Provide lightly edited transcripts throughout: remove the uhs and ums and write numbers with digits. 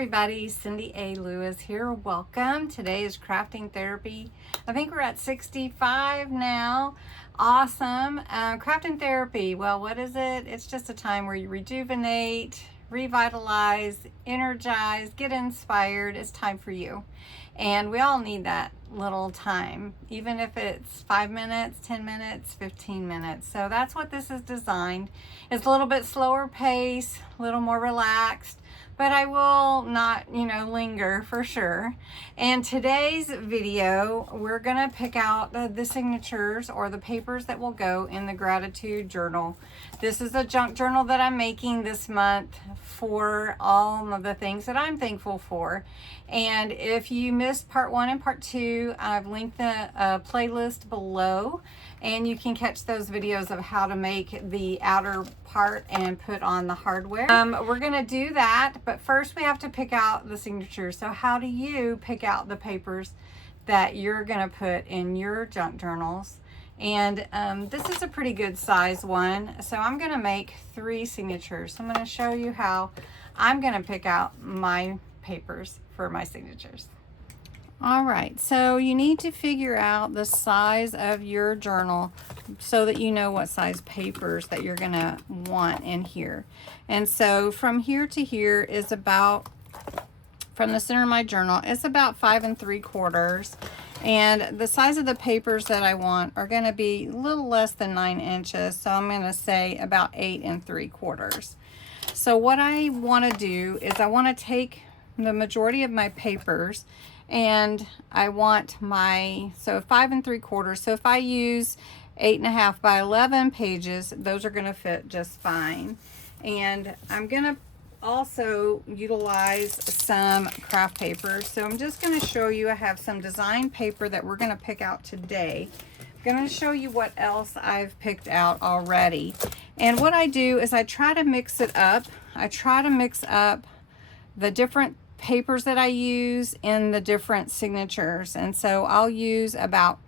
everybody, Cindy A. Lewis here. Welcome. Today is crafting therapy. I think we're at 65 now. Awesome. Crafting therapy, well, what is it? It's just a time where you rejuvenate, revitalize, energize, get inspired. It's time for you. And we all need that little time, even if it's 5 minutes, 10 minutes, 15 minutes. So that's what this is designed. It's a little bit slower pace, a little more relaxed, but I will not, linger for sure. And today's video, we're gonna pick out the signatures or the papers that will go in the gratitude journal. This is a junk journal that I'm making this month for all of the things that I'm thankful for. And if you missed part 1 and part 2, I've linked the playlist below, and you can catch those videos of how to make the outer part and put on the hardware. We're gonna do that, but first we have to pick out the signatures. So how do you pick out the papers that you're gonna put in your junk journals? And this is a pretty good size one. So I'm gonna make 3 signatures. So I'm gonna show you how I'm gonna pick out my papers for my signatures. All right, so you need to figure out the size of your journal so that you know what size papers that you're gonna want in here. And so from here to here is about, from the center of my journal, it's about 5 3/4. And the size of the papers that I want are gonna be a little less than 9 inches. So I'm gonna say about 8 3/4. So what I wanna do is I wanna take the majority of my papers, and I want my, so 5 3/4. So if I use 8.5 by 11 pages, those are gonna fit just fine. And I'm gonna also utilize some craft paper. So I'm just gonna show you, I have some design paper that we're gonna pick out today. I'm gonna show you what else I've picked out already. And what I do is I try to mix it up. I try to mix up the different papers that I use in the different signatures. And so I'll use about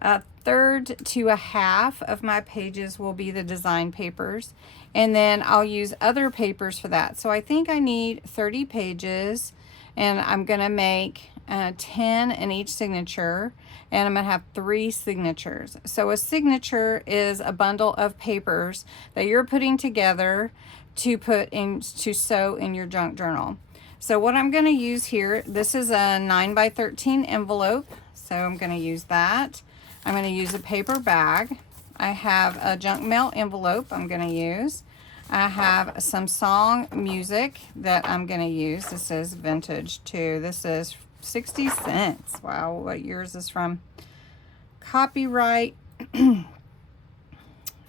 1/3 to 1/2 of my pages will be the design papers. And then I'll use other papers for that. So I think I need 30 pages, and I'm gonna make 10 in each signature, and I'm gonna have 3 signatures. So a signature is a bundle of papers that you're putting together to put in, to sew in your junk journal. So what I'm going to use here, this is a 9 by 13 envelope. So I'm going to use that. I'm going to use a paper bag. I have a junk mail envelope I'm going to use. I have some song music that I'm going to use. This is vintage too. This is 60 cents. Wow, what year is this from? Copyright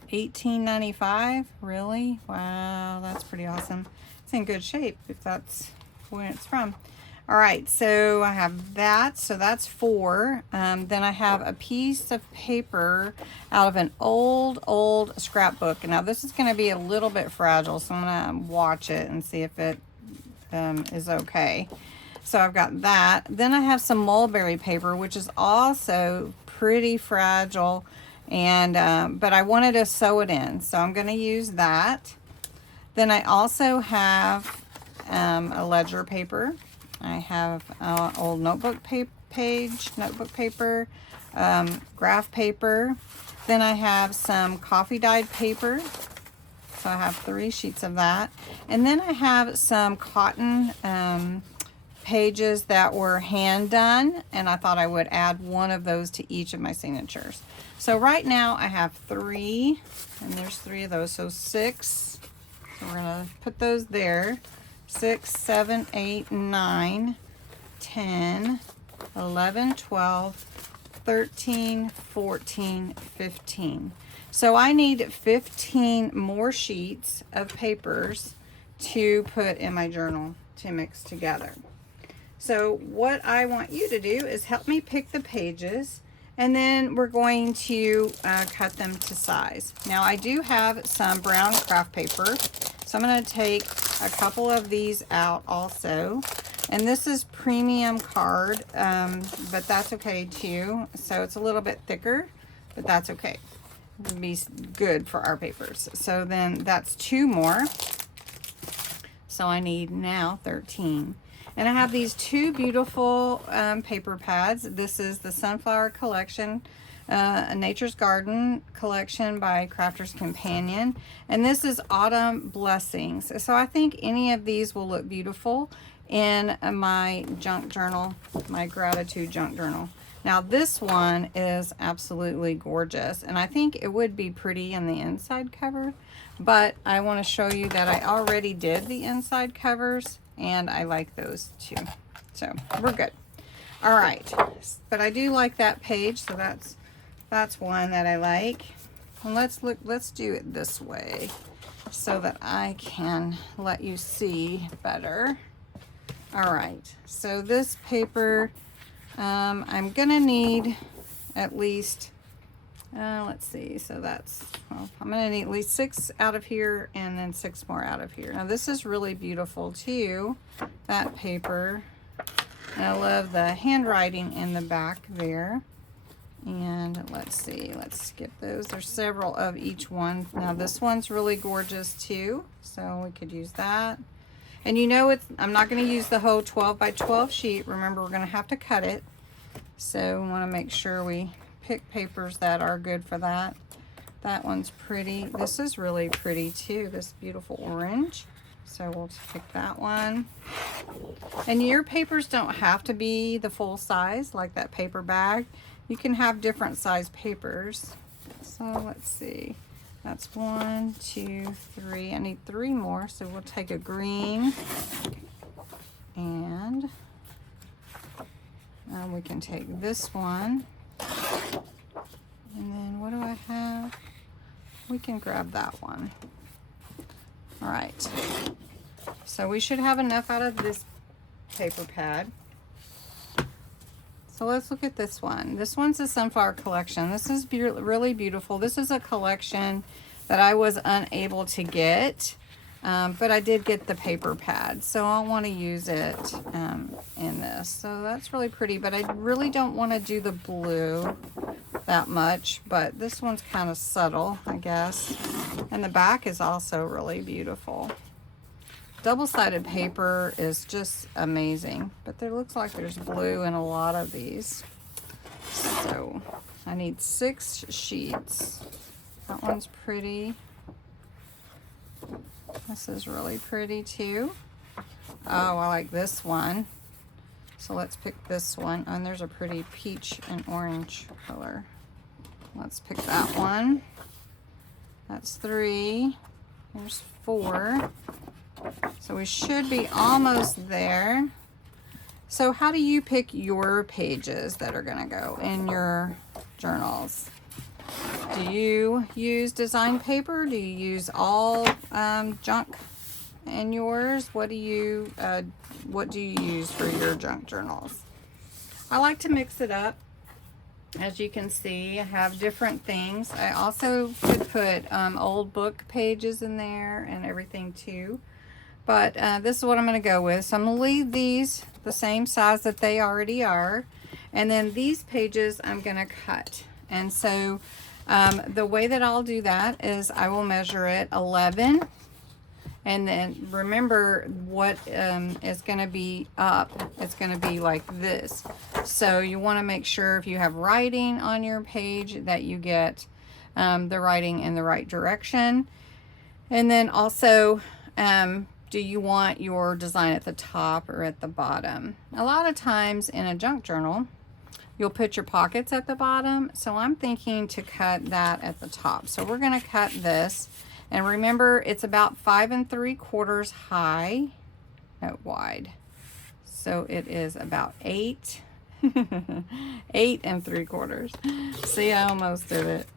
1895. Really? Wow, that's pretty awesome. It's in good shape if that's when it's from. All right, so I have that, so that's 4. Then I have a piece of paper out of an old scrapbook. Now this is going to be a little bit fragile, so I'm going to watch it and see if it is okay. So I've got that. Then I have some mulberry paper, which is also pretty fragile, and but I wanted to sew it in, so I'm going to use that. Then I also have a ledger paper. I have old notebook notebook paper, graph paper. Then I have some coffee dyed paper. So I have 3 sheets of that. And then I have some cotton pages that were hand done, and I thought I would add 1 of those to each of my signatures. So right now I have 3, and there's 3 of those, so 6. So we're gonna put those there. 6, 7, 8, 9, 10, 11, 12, 13, 14, 15. So I need 15 more sheets of papers to put in my journal to mix together. So what I want you to do is help me pick the pages, and then we're going to cut them to size. Now I do have some brown craft paper, so I'm going to take a couple of these out also. And this is premium card, but that's okay too. So it's a little bit thicker, but that's okay. It'll be good for our papers. So then that's 2 more. So I need now 13. And I have these two beautiful paper pads. This is the Sunflower Collection, a Nature's Garden collection by Crafter's Companion. And this is Autumn Blessings. So I think any of these will look beautiful in my junk journal, my gratitude junk journal. Now this one is absolutely gorgeous, and I think it would be pretty in the inside cover, but I want to show you that I already did the inside covers and I like those too. So we're good. All right, but I do like that page, so that's one that I like. And let's do it this way so that I can let you see better. All right, so this paper, I'm gonna need at least, let's see, so that's, well, I'm gonna need at least 6 out of here and then 6 more out of here. Now this is really beautiful too, that paper. And I love the handwriting in the back there. And let's see, let's skip those. There's several of each one. Now this one's really gorgeous too, so we could use that. And you know, I'm not going to use the whole 12 by 12 sheet. Remember, we're going to have to cut it. So we want to make sure we pick papers that are good for that. That one's pretty. This is really pretty too, this beautiful orange. So we'll pick that one. And your papers don't have to be the full size, like that paper bag. You can have different size papers. So let's see. That's 1, 2, 3. I need 3 more, so we'll take a green, and we can take this one. And then what do I have? We can grab that one. All right. So we should have enough out of this paper pad. So let's look at this one. This one's the Sunflower Collection. This is really beautiful. This is a collection that I was unable to get, but I did get the paper pad. So I want to use it in this. So that's really pretty, but I really don't want to do the blue that much, but this one's kind of subtle, I guess. And the back is also really beautiful. Double-sided paper is just amazing, but there looks like there's blue in a lot of these. So I need 6 sheets. That one's pretty. This is really pretty too. Oh, I like this one. So let's pick this one. And there's a pretty peach and orange color. Let's pick that one. That's 3. There's 4. So we should be almost there. So how do you pick your pages that are gonna go in your journals? Do you use design paper? Do you use all junk in yours? What do you use for your junk journals? I like to mix it up. As you can see, I have different things. I also could put old book pages in there and everything too. But this is what I'm going to go with. So I'm going to leave these the same size that they already are. And then these pages I'm going to cut. And so the way that I'll do that is I will measure it 11. And then remember what is going to be up. It's going to be like this. So you want to make sure if you have writing on your page that you get the writing in the right direction. And then also, do you want your design at the top or at the bottom? A lot of times in a junk journal, you'll put your pockets at the bottom. So I'm thinking to cut that at the top. So we're going to cut this. And remember, it's about 5 3/4 high, no, wide. So it is about 8, 8 3/4. See, I almost did it.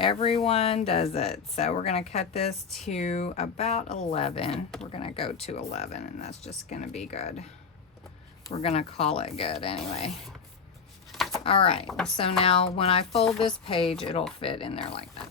Everyone does it. So we're going to cut this to about 11. We're going to go to 11, and that's just going to be good. We're going to call it good anyway. All right, so now when I fold this page, it'll fit in there like that.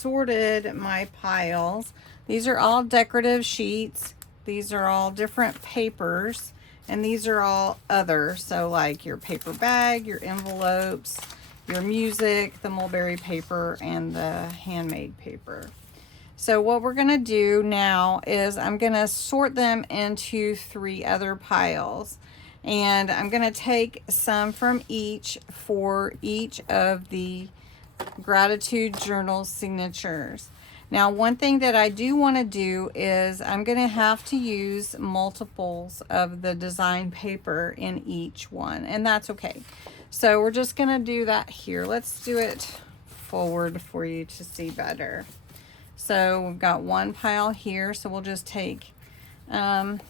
sorted my piles. These are all decorative sheets. These are all different papers, and these are all other. So like your paper bag, your envelopes, your music, the mulberry paper, and the handmade paper. So what we're gonna do now is I'm gonna sort them into 3 other piles. And I'm gonna take some from each for each of the gratitude journal signatures. Now, one thing that I do want to do is I'm going to have to use multiples of the design paper in each one, and that's okay. So we're just going to do that here. Let's do it forward for you to see better. So we've got one pile here, so we'll just take, let's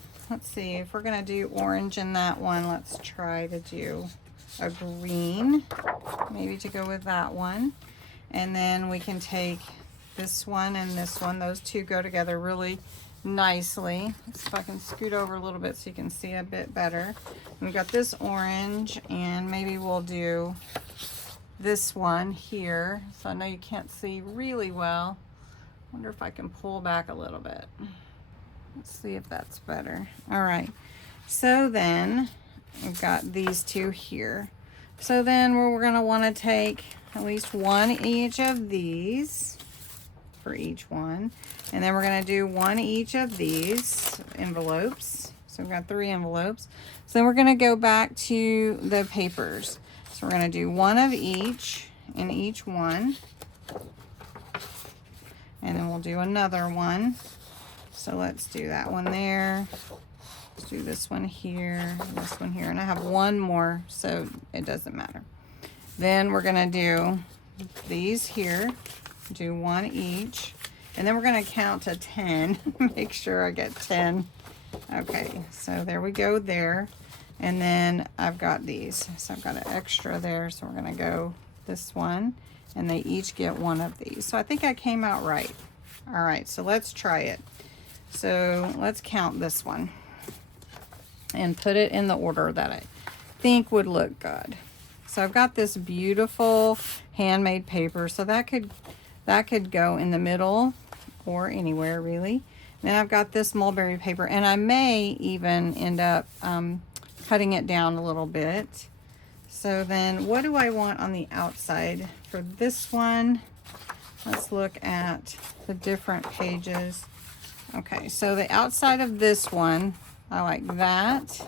see, if we're going to do orange in that one, let's try to do a green, maybe to go with that one. And then we can take this one and this one. Those two go together really nicely. Let's see if I can scoot over a little bit so you can see a bit better. We've got this orange, and maybe we'll do this one here. So I know you can't see really well. Wonder if I can pull back a little bit. Let's see if that's better. All right. So then we've got these two here. So then we're going to want to take at least one each of these for each one. And then we're going to do one each of these envelopes. So we've got 3 envelopes. So then we're going to go back to the papers. So we're going to do one of each in each one. And then we'll do another one. So let's do that one there. Let's do this one here, this one here. And I have one more, so it doesn't matter. Then we're gonna do these here, do one each. And then we're gonna count to 10, make sure I get 10. Okay, so there we go there. And then I've got these. So I've got an extra there, so we're gonna go this one, and they each get one of these. So I think I came out right. All right, so let's try it. So let's count this one and put it in the order that I think would look good. So I've got this beautiful handmade paper, so that could go in the middle or anywhere really. Then I've got this mulberry paper, and I may even end up cutting it down a little bit. So then what do I want on the outside for this one? Let's look at the different pages. Okay, so the outside of this one, I like that.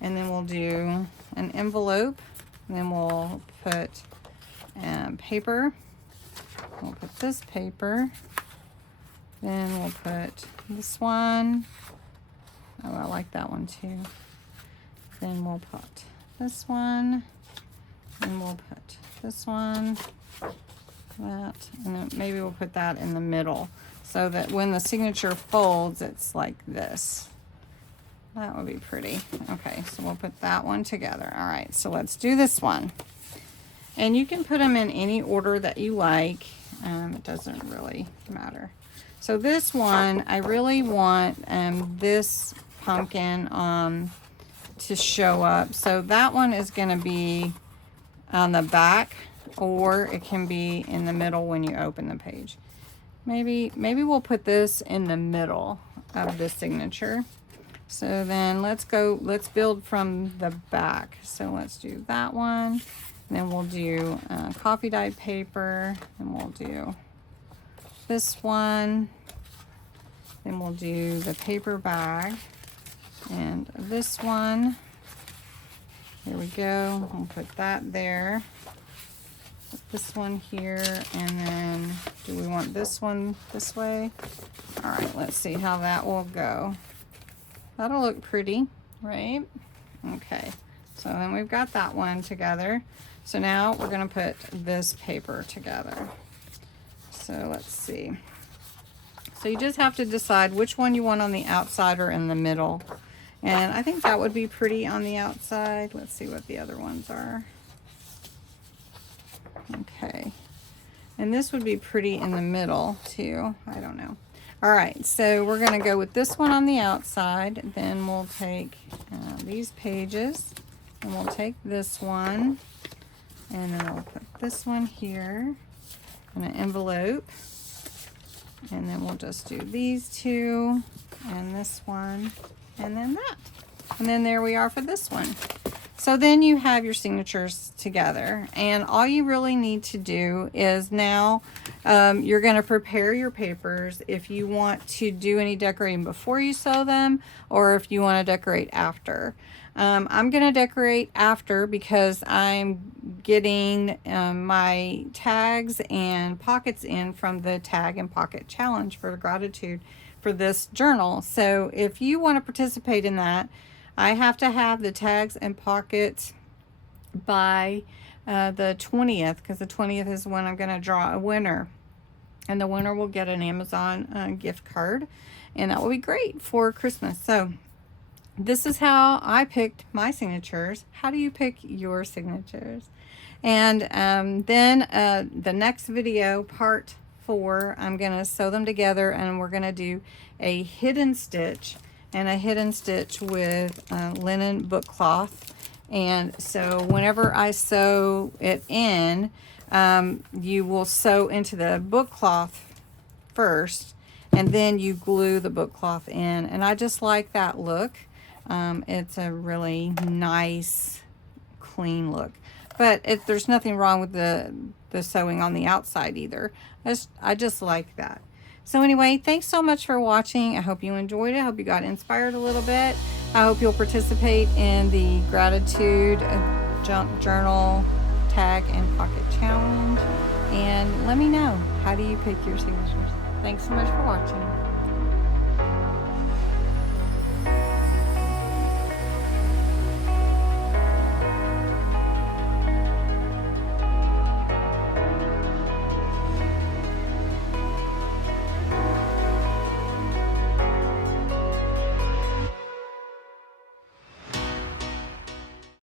And then we'll do an envelope. And then we'll put paper. We'll put this paper. Then we'll put this one. Oh, I like that one too. Then we'll put this one. And we'll put this one. That. And then maybe we'll put that in the middle, so that when the signature folds, it's like this. That would be pretty. Okay, so we'll put that one together. All right, so let's do this one. And you can put them in any order that you like. It doesn't really matter. So this one, I really want this pumpkin to show up. So that one is going to be on the back, or it can be in the middle when you open the page. Maybe we'll put this in the middle of the signature. So then let's build from the back. So let's do that one. And then we'll do coffee dyed paper. And we'll do this one. Then we'll do the paper bag. And this one. Here we go. We'll put that there. Put this one here. And then do we want this one this way? All right, let's see how that will go. That'll look pretty, right? Okay, so then we've got that one together. So now we're gonna put this paper together. So let's see. So you just have to decide which one you want on the outside or in the middle. And I think that would be pretty on the outside. Let's see what the other ones are. Okay, and this would be pretty in the middle too. I don't know. All right, so we're gonna go with this one on the outside. Then we'll take these pages, and we'll take this one, and then we'll put this one here in an envelope. And then we'll just do these two and this one and then that. And then there we are for this one. So then you have your signatures together, and all you really need to do is now you're going to prepare your papers if you want to do any decorating before you sew them or if you want to decorate after. I'm going to decorate after because I'm getting my tags and pockets in from the Tag and Pocket Challenge for gratitude for this journal. So if you want to participate in that, I have to have the tags and pockets by the 20th, because the 20th is when I'm going to draw a winner. And the winner will get an Amazon gift card, and that will be great for Christmas. So this is how I picked my signatures. How do you pick your signatures? And then the next video, part 4, I'm going to sew them together, and we're going to do a hidden stitch. And a hidden stitch with linen book cloth. And so whenever I sew it in, you will sew into the book cloth first, and then you glue the book cloth in. And I just like that look. It's a really nice, clean look. But there's nothing wrong with the sewing on the outside either. I just like that. So anyway, thanks so much for watching. I hope you enjoyed it. I hope you got inspired a little bit. I hope you'll participate in the gratitude journal tag and pocket challenge. And let me know, how do you pick your signatures? Thanks so much for watching.